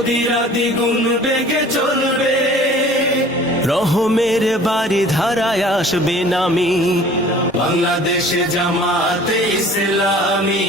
নদীরা দ্বিগুণ বেগে চলবে রহমের বাড়ি ধারায় আসবে নামি। বাংলাদেশে জামাতে ইসলামী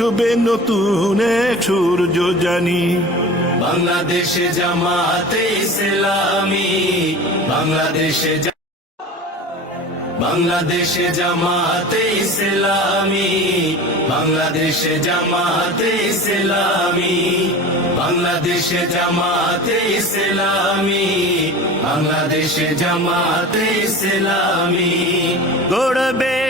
উঠবে নতুন এক সূর্য জানি। বাংলাদেশে জামাতে ইসলামী বাংলাদেশে বাংলাদেশে জামাতে ইসলামী বাংলাদেশে জামাতে ইসলামী বাংলাদেশে জামাতে ইসলামী বাংলাদেশে জামাতে ইসলামী। গড়বে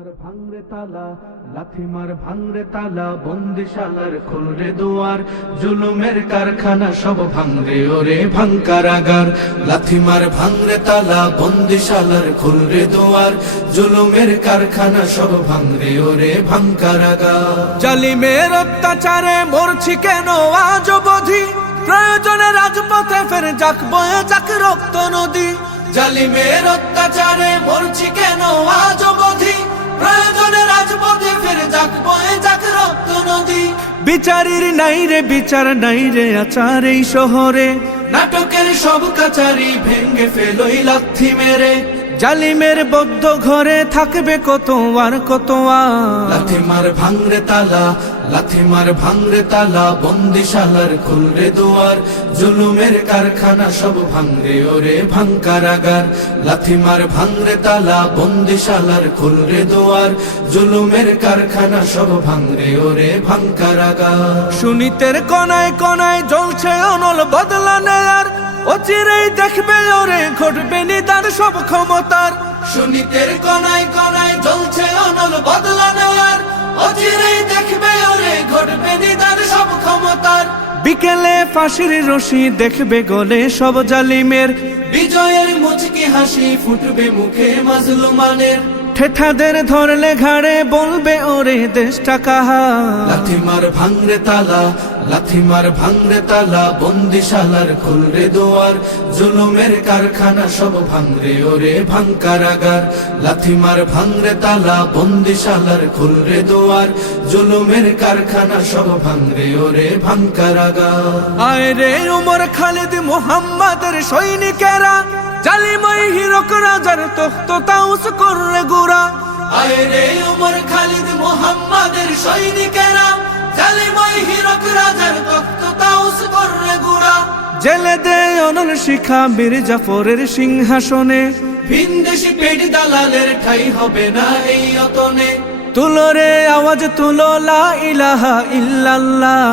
লাথিমার ভাঙরে তালা লাথিমার ভাঙরে তালা বন্দিশালার খুলরে দুয়ার জুলুমের কারখানা সব ভাঙরে ওরে ভাঙকারাগার লাথিমার ভাঙরে তালা বন্দিশালার খুলরে দুয়ার জুলুমের কারখানা সব ভাঙরে ওরে ভাঙকারাগার জালিমের অত্যাচারে মরছি কেন আজ অবধি? প্রয়োজনে রাজপথে ফের যাক বয়ে যাক রক্ত নদী। জালিমের অত্যাচারে মরছি কেন আজ অবধি? প্রয়োজনে রাজপথে ফের যাক বয়ে যাক রক্ত নদী। বিচারির নাই রে বিচার নাই রে আচার এই শহরে। নাটকের সব কাচারি ভেঙ্গে ফেলোই লাথি মেরে। জালিমের বদ্ধ ঘরে থাকবে কত আর কত লাথি মার ভাঙরে তালা লাথি মার ভাঙরে তালা বন্দিশালার খুলরে দুয়ার জুলুমের কারখানা সব ভাঙরে ওরে ভাঙকারাগার লাথি মার ভাঙরে তালা বন্দিশালার খুলরে দুয়ার জুলুমের কারখানা সব ভাঙরে ওরে ভাঙকারাগার সুনিতের কনায় কনায় জ্বলছে অনল বদলা নেয়ার অচিরেই দেখবে ওরে ঘটবে নিদার সব ক্ষমতার। সুনিতের কনায় কনায় জ্বলছে অনল বদলা নেয়ার অচিরেই দেখবে ওরে ঘটবে নিদার সব ক্ষমতার। বিকেলে ফাঁসির রশি দেখবে গলে সব জালিমের। বিজয়ের মুচকি হাসি ফুটবে মুখে মাজলুমানের। ঠেঠাদের ধরলে ঘাড়ে বলবে ওরে দেশটা কাহা? লাথি মার ভাঙরে তালা লাথিমার ভাঙরে তালা বন্দিশালার খুলরে দোয়ার জুলুমের কারখানা সব ভাঙরে ওরে ভাঙকারাগার। লাথিমার ভাঙরে তালা বন্দিশালার খুলরে দোয়ার জুলুমের কারখানা সব ভাঙরে ওরে ভাঙকারাগার। আয় রে উমর খালিদ মোহাম্মদের সৈনিকেরা জালিমাই হিরক রাজার তখ্ত তাউস কররে গুড়া। আয় রে উমর খালিদ মোহাম্মদের সৈনিকেরা জালিমাই হিরক রাজার তখ্ত তাউস কররে গুড়া। জেলে দে অনল শিখা বীর জাফরের সিংহাসনে। ভিনদেশি পেট দালালের ঠাই হবে না এই অতনে। তুলো রে আওয়াজ তুলো লা ইলাহা ইল্লাল্লাহ।